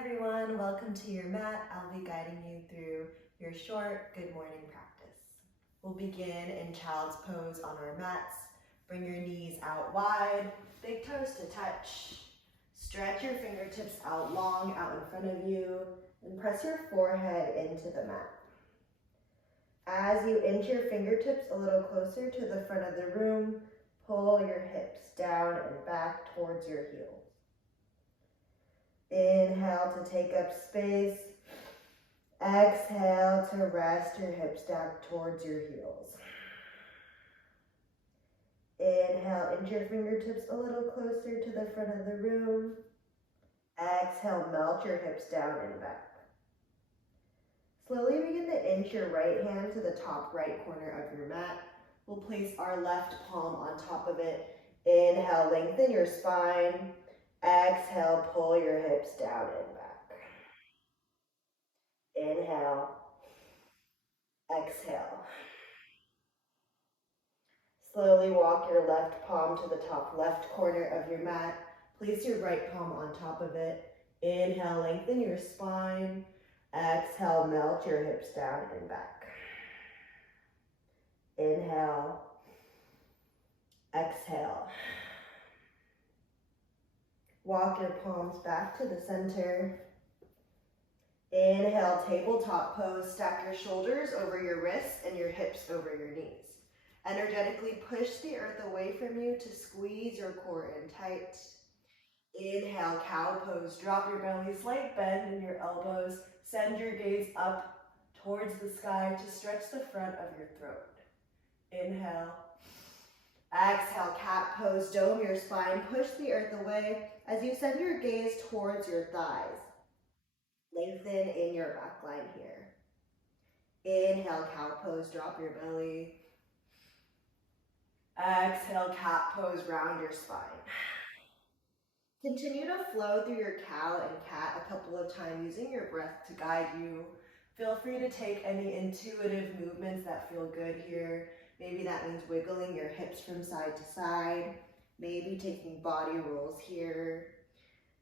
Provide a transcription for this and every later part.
everyone, welcome to your mat. I'll be guiding you through your short good morning practice. We'll begin in child's pose on our mats. Bring your knees out wide, big toes to touch. Stretch your fingertips out long, out in front of you, and press your forehead into the mat. As you inch your fingertips a little closer to the front of the room, pull your hips down and back towards your heels. Inhale to take up space. Exhale to rest your hips down towards your heels. Inhale, inch your fingertips a little closer to the front of the room. Exhale, melt your hips down and back. Slowly begin to inch your right hand to the top right corner of your mat. We'll place our left palm on top of it. Inhale, lengthen your spine. Exhale, pull your hips down and back. Inhale. Exhale. Slowly walk your left palm to the top left corner of your mat. Place your right palm on top of it. Inhale, lengthen your spine. Exhale, melt your hips down and back. Inhale. Exhale. Walk your palms back to the center. Inhale, tabletop pose. Stack your shoulders over your wrists and your hips over your knees. Energetically push the earth away from you to squeeze your core in tight. Inhale, cow pose. Drop your belly, slight bend in your elbows. Send your gaze up towards the sky to stretch the front of your throat. Inhale. Exhale, cat pose. Dome your spine. Push the earth away as you send your gaze towards your thighs. Lengthen in your back line here. Inhale, cow pose. Drop your belly. Exhale, cat pose. Round your spine. Continue to flow through your cow and cat a couple of times using your breath to guide you. Feel free to take any intuitive movements that feel good here. Maybe that means wiggling your hips from side to side. Maybe taking body rolls here.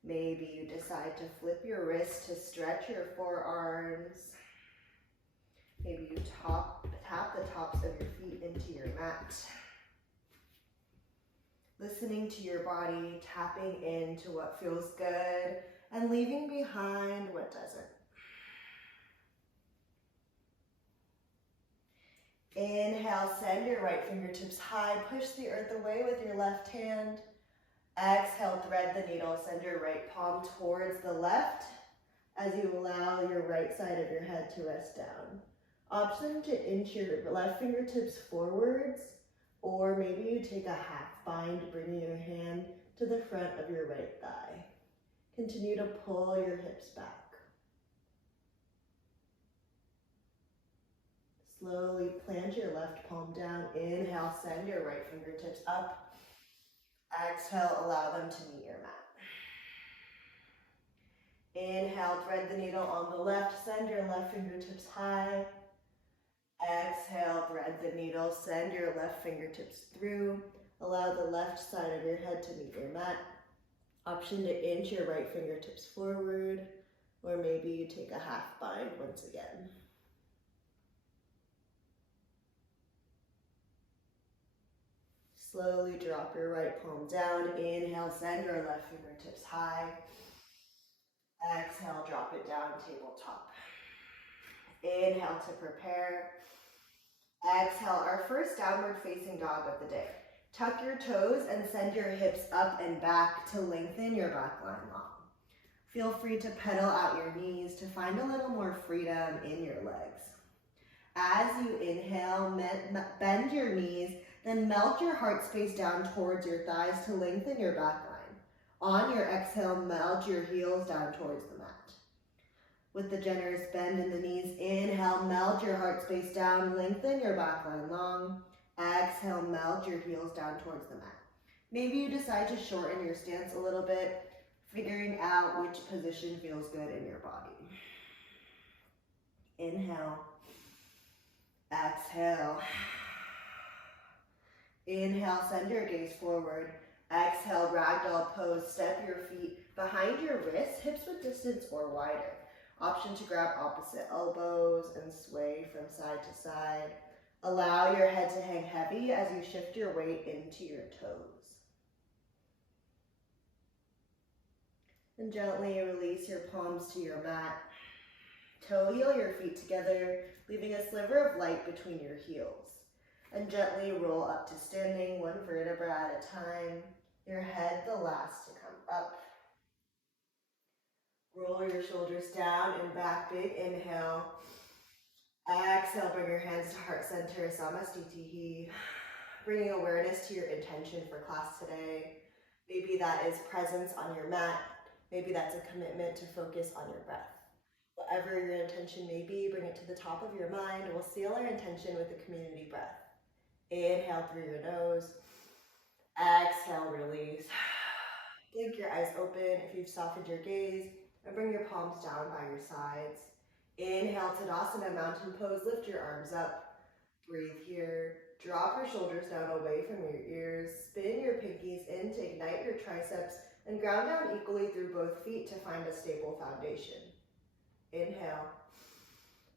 Maybe you decide to flip your wrist to stretch your forearms. Maybe you tap the tops of your feet into your mat. Listening to your body, tapping into what feels good, and leaving behind what doesn't. Inhale, send your right fingertips high, push the earth away with your left hand. Exhale, thread the needle, send your right palm towards the left as you allow your right side of your head to rest down. Option to inch your left fingertips forwards, or maybe you take a half bind, bringing your hand to the front of your right thigh. Continue to pull your hips back. Slowly plant your left palm down. Inhale, send your right fingertips up. Exhale, allow them to meet your mat. Inhale, thread the needle on the left, send your left fingertips high. Exhale, thread the needle, send your left fingertips through. Allow the left side of your head to meet your mat. Option to inch your right fingertips forward, or maybe you take a half bind once again. Slowly drop your right palm down. Inhale, send your left fingertips high. Exhale, drop it down, tabletop. Inhale to prepare. Exhale, our first downward facing dog of the day. Tuck your toes and send your hips up and back to lengthen your back line long. Feel free to pedal out your knees to find a little more freedom in your legs. As you inhale, bend your knees, then melt your heart space down towards your thighs to lengthen your back line. On your exhale, melt your heels down towards the mat. With the generous bend in the knees, inhale, melt your heart space down, lengthen your back line long. Exhale, melt your heels down towards the mat. Maybe you decide to shorten your stance a little bit, figuring out which position feels good in your body. Inhale. Exhale. Inhale, send your gaze forward. Exhale, ragdoll pose. Step your feet Behind your wrists, hips width distance or wider. Option to grab opposite elbows and sway from side to side. Allow your head to hang heavy as you shift your weight into your toes. And gently release your palms to your mat. Toe heel your feet together, leaving a sliver of light between your heels. And gently roll up to standing, one vertebra at a time. Your head the last to come up. Roll your shoulders down and back, big inhale. Exhale, bring your hands to heart center, Samastitihi. Bringing awareness to your intention for class today. Maybe that is presence on your mat. Maybe that's a commitment to focus on your breath. Whatever your intention may be, bring it to the top of your mind. We'll seal our intention with a community breath. Inhale through your nose. Exhale, release. Blink your eyes open if you've softened your gaze, and bring your palms down by your sides. Inhale, Tadasana, mountain pose. Lift your arms up. Breathe here. Drop your shoulders down away from your ears. Spin your pinkies in to ignite your triceps, and ground down equally through both feet to find a stable foundation. Inhale.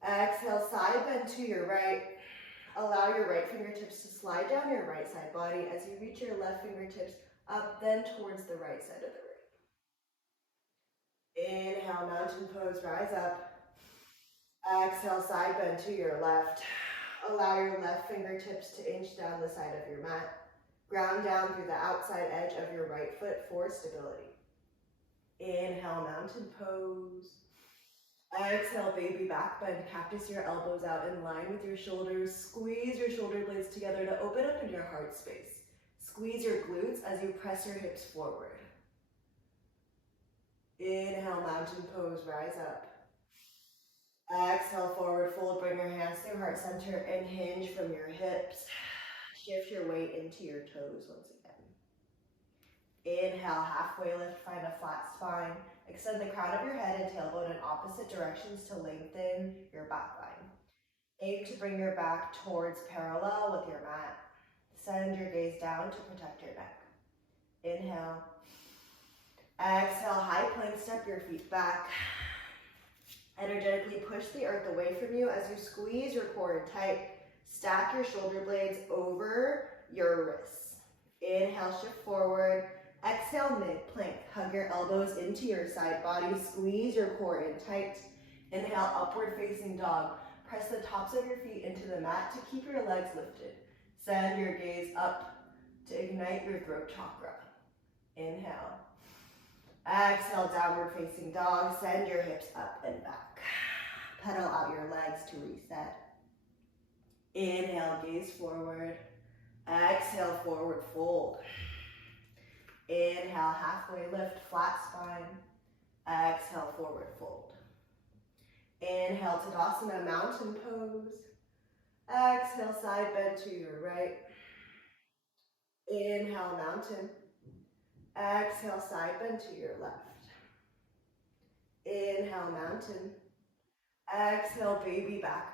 Exhale, side bend to your right. Allow your right fingertips to slide down your right side body as you reach your left fingertips up, then towards the right side of the ring. Inhale, mountain pose, rise up. Exhale, side bend to your left. Allow your left fingertips to inch down the side of your mat. Ground down through the outside edge of your right foot for stability. Inhale, mountain pose. Exhale, baby back bend. Cactus your elbows out in line with your shoulders. Squeeze your shoulder blades together to open up in your heart space. Squeeze your glutes as you press your hips forward. Inhale, mountain pose, rise up. Exhale, forward fold. Bring your hands through heart center and hinge from your hips. Shift your weight into your toes once again. Inhale, halfway lift, find a flat spine. Extend the crown of your head and tailbone in opposite directions to lengthen your back line. Aim to bring your back towards parallel with your mat. Send your gaze down to protect your neck. Inhale. Exhale, high plank, step your feet back. Energetically push the earth away from you as you squeeze your core in tight. Stack your shoulder blades over your wrists. Inhale, shift forward. Exhale, mid-plank. Hug your elbows into your side body. Squeeze your core in tight. Inhale, upward facing dog. Press the tops of your feet into the mat to keep your legs lifted. Send your gaze up to ignite your throat chakra. Inhale. Exhale, downward facing dog. Send your hips up and back. Pedal out your legs to reset. Inhale, gaze forward. Exhale, forward fold. Inhale, halfway lift, flat spine. Exhale, forward fold. Inhale, Tadasana, mountain pose. Exhale, side bend to your right. Inhale, mountain. Exhale, side bend to your left. Inhale, mountain. Exhale, baby back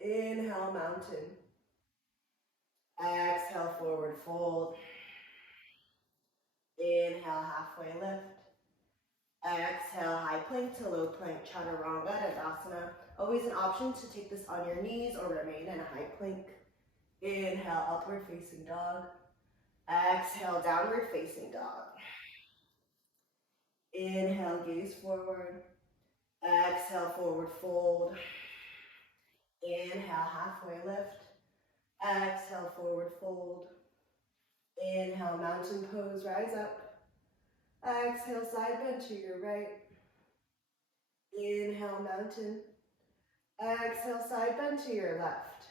bend. Inhale, mountain. Exhale, forward fold. Inhale, halfway lift. Exhale, high plank to low plank, Chaturanga Dandasana. Always an option to take this on your knees or remain in a high plank. Inhale, upward facing dog. Exhale, downward facing dog. Inhale, gaze forward. Exhale, forward fold. Inhale, halfway lift. Exhale, forward fold. Inhale, mountain pose, rise up. Exhale, side bend to your right. Inhale, mountain. Exhale, side bend to your left.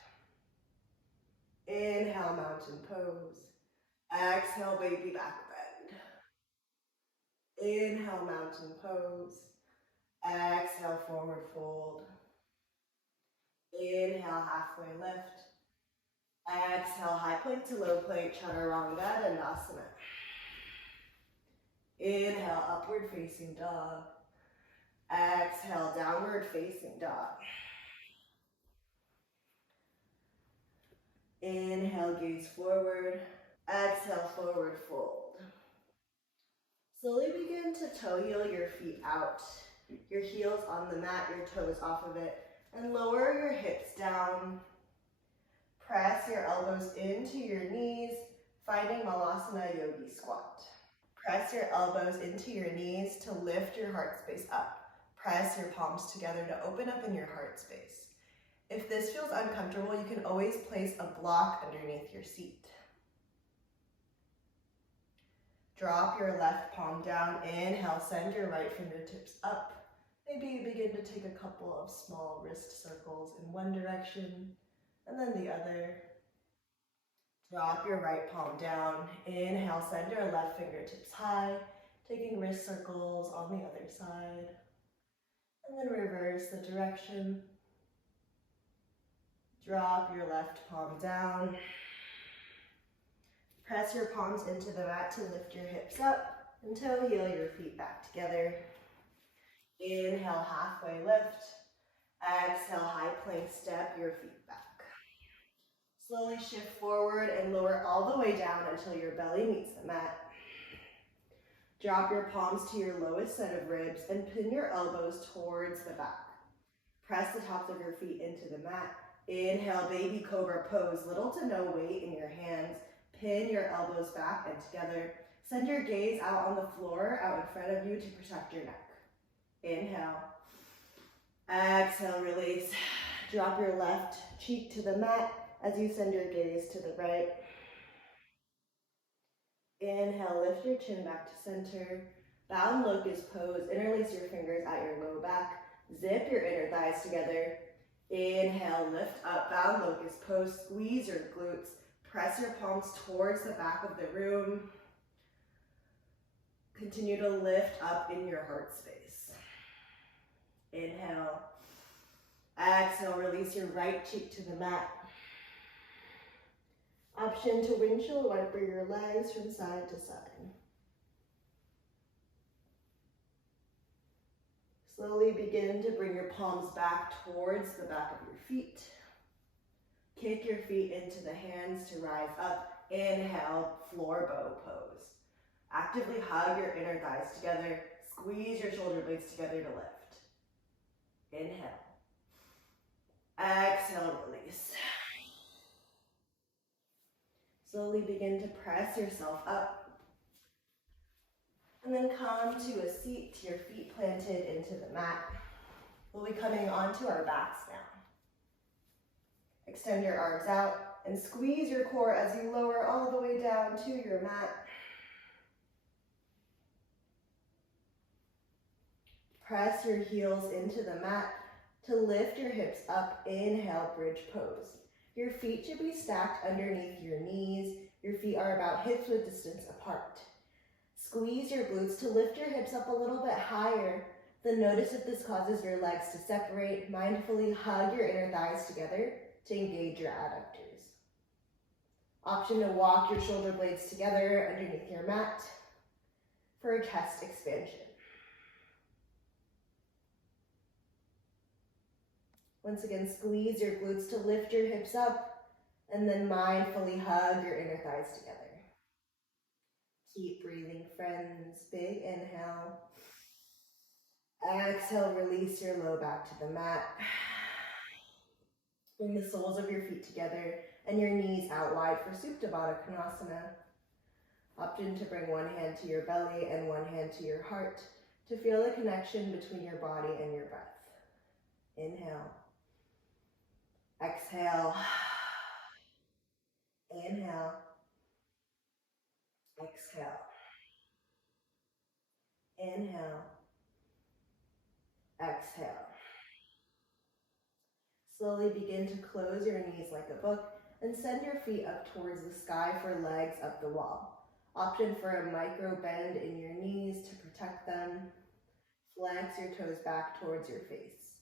Inhale, mountain pose. Exhale, baby back bend. Inhale, mountain pose. Exhale, forward fold. Inhale, halfway lift. Exhale, high plank to low plank, Chaturanga Dandasana. Inhale, upward facing dog. Exhale, downward facing dog. Inhale, gaze forward. Exhale, forward fold. Slowly begin to toe heel your feet out. Your heels on the mat, your toes off of it, and lower your hips down. Press your elbows into your knees, finding Malasana Yogi Squat. Press your elbows into your knees to lift your heart space up. Press your palms together to open up in your heart space. If this feels uncomfortable, you can always place a block underneath your seat. Drop your left palm down. Inhale, send your right fingertips up. Maybe begin to take a couple of small wrist circles in one direction and then the other. Drop your right palm down. Inhale, send your left fingertips high, taking wrist circles on the other side. And then reverse the direction. Drop your left palm down. Press your palms into the mat to lift your hips up and toe heel your feet back together. Inhale, halfway lift. Exhale, high plank step your feet back. Slowly shift forward and lower all the way down until your belly meets the mat. Drop your palms to your lowest set of ribs and pin your elbows towards the back. Press the tops of your feet into the mat. Inhale, baby cobra pose, little to no weight in your hands. Pin your elbows back and together. Send your gaze out on the floor, out in front of you to protect your neck. Inhale. Exhale, release. Drop your left cheek to the mat as you send your gaze to the right. Inhale, lift your chin back to center. Bound locust pose, interlace your fingers at your low back. Zip your inner thighs together. Inhale, lift up, bound locust pose, squeeze your glutes. Press your palms towards the back of the room. Continue to lift up in your heart space. Inhale. Exhale, release your right cheek to the mat. Option to windshield wiper your legs from side to side. Slowly begin to bring your palms back towards the back of your feet. Kick your feet into the hands to rise up. Inhale, floor bow pose. Actively hug your inner thighs together. Squeeze your shoulder blades together to lift. Inhale. Exhale, release. Slowly begin to press yourself up. And then come to a seat, your feet planted into the mat. We'll be coming onto our backs now. Extend your arms out and squeeze your core as you lower all the way down to your mat. Press your heels into the mat to lift your hips up. Inhale, bridge pose. Your feet should be stacked underneath your knees. Your feet are about hips width distance apart. Squeeze your glutes to lift your hips up a little bit higher. Then notice if this causes your legs to separate. Mindfully hug your inner thighs together to engage your adductors. Option to walk your shoulder blades together underneath your mat for a chest expansion. Once again, squeeze your glutes to lift your hips up and then mindfully hug your inner thighs together. Keep breathing, friends. Big inhale. Exhale, release your low back to the mat. Bring the soles of your feet together and your knees out wide for Supta Baddha Konasana. Option to bring one hand to your belly and one hand to your heart to feel the connection between your body and your breath. Inhale. Exhale. Inhale. Exhale. Inhale. Exhale. Slowly begin to close your knees like a book and send your feet up towards the sky for legs up the wall. Option for a micro bend in your knees to protect them. Flex your toes back towards your face.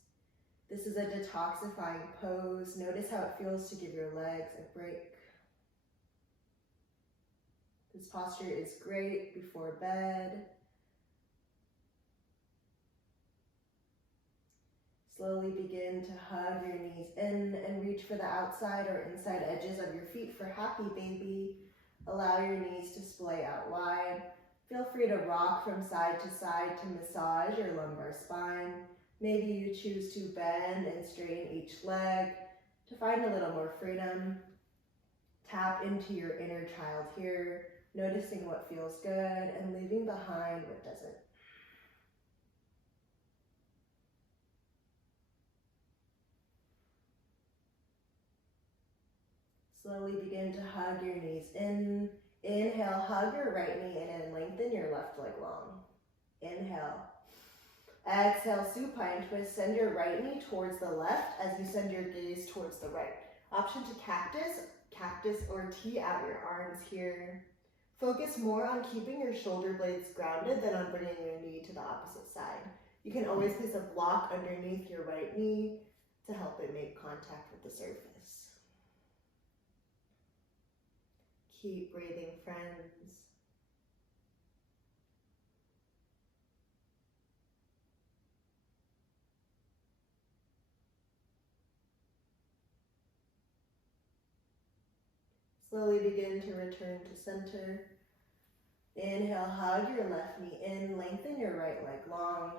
This is a detoxifying pose. Notice how it feels to give your legs a break. This posture is great before bed. Slowly begin to hug your knees in and reach for the outside or inside edges of your feet for happy baby. Allow your knees to splay out wide. Feel free to rock from side to side to massage your lumbar spine. Maybe you choose to bend and straighten each leg to find a little more freedom. Tap into your inner child here, noticing what feels good and leaving behind what doesn't. Slowly begin to hug your knees in. Inhale, hug your right knee in and lengthen your left leg long. Inhale. Exhale, supine twist. Send your right knee towards the left as you send your gaze towards the right. Option to cactus or T out your arms here. Focus more on keeping your shoulder blades grounded than on bringing your knee to the opposite side. You can always place a block underneath your right knee to help it make contact with the surface. Keep breathing, friends. Slowly begin to return to center. Inhale, hug your left knee in, lengthen your right leg long.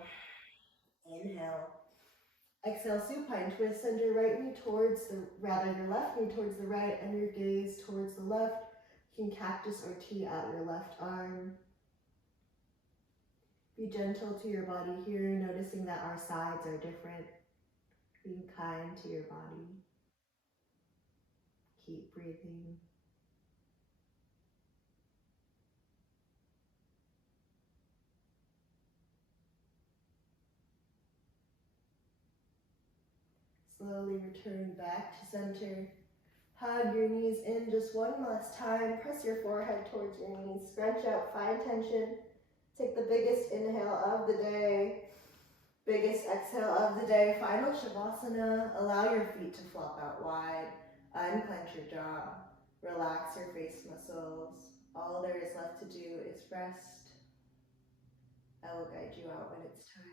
Inhale. Exhale, supine twist, send your right knee towards your left knee towards the right and your gaze towards the left. You can cactus or T out your left arm. Be gentle to your body here, noticing that our sides are different. Being kind to your body. Keep breathing. Slowly return back to center. Hug your knees in just one last time. Press your forehead towards your knees. Scrunch out, find tension. Take the biggest inhale of the day. Biggest exhale of the day. Final Shavasana. Allow your feet to flop out wide. Unclench your jaw. Relax your face muscles. All there is left to do is rest. I will guide you out when it's time.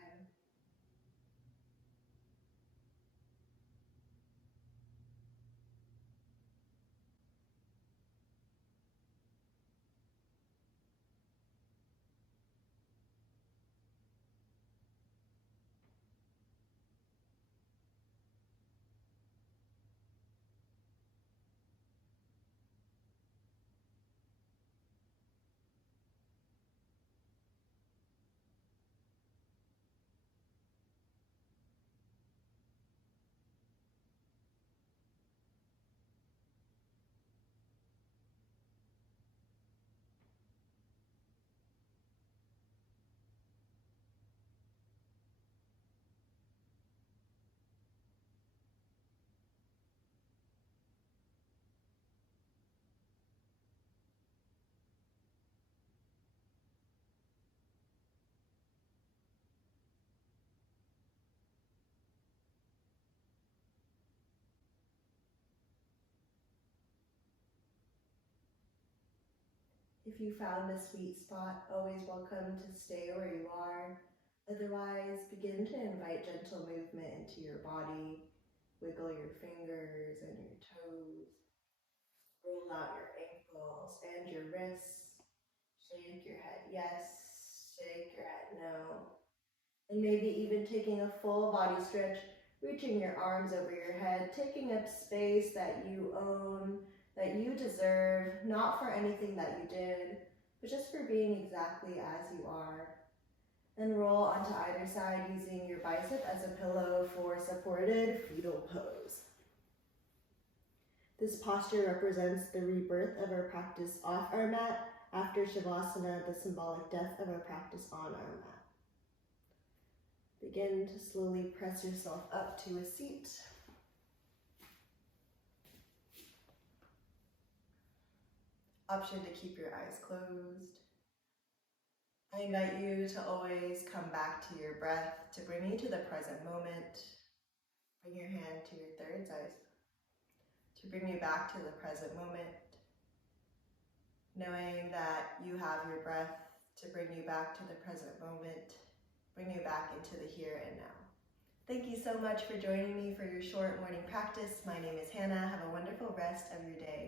If you found a sweet spot, always welcome to stay where you are. Otherwise, begin to invite gentle movement into your body. Wiggle your fingers and your toes. Roll out your ankles and your wrists. Shake your head yes, shake your head no. And maybe even taking a full body stretch, reaching your arms over your head, taking up space that you own, that you deserve, not for anything that you did, but just for being exactly as you are. And roll onto either side using your bicep as a pillow for supported fetal pose. This posture represents the rebirth of our practice off our mat after Shavasana, the symbolic death of our practice on our mat. Begin to slowly press yourself up to a seat. Option to keep your eyes closed. I invite you to always come back to your breath, to bring you to the present moment. Bring your hand to your third eye, to bring you back to the present moment, knowing that you have your breath to bring you back to the present moment, bring you back into the here and now. Thank you so much for joining me for your short morning practice. My name is Hannah. Have a wonderful rest of your day.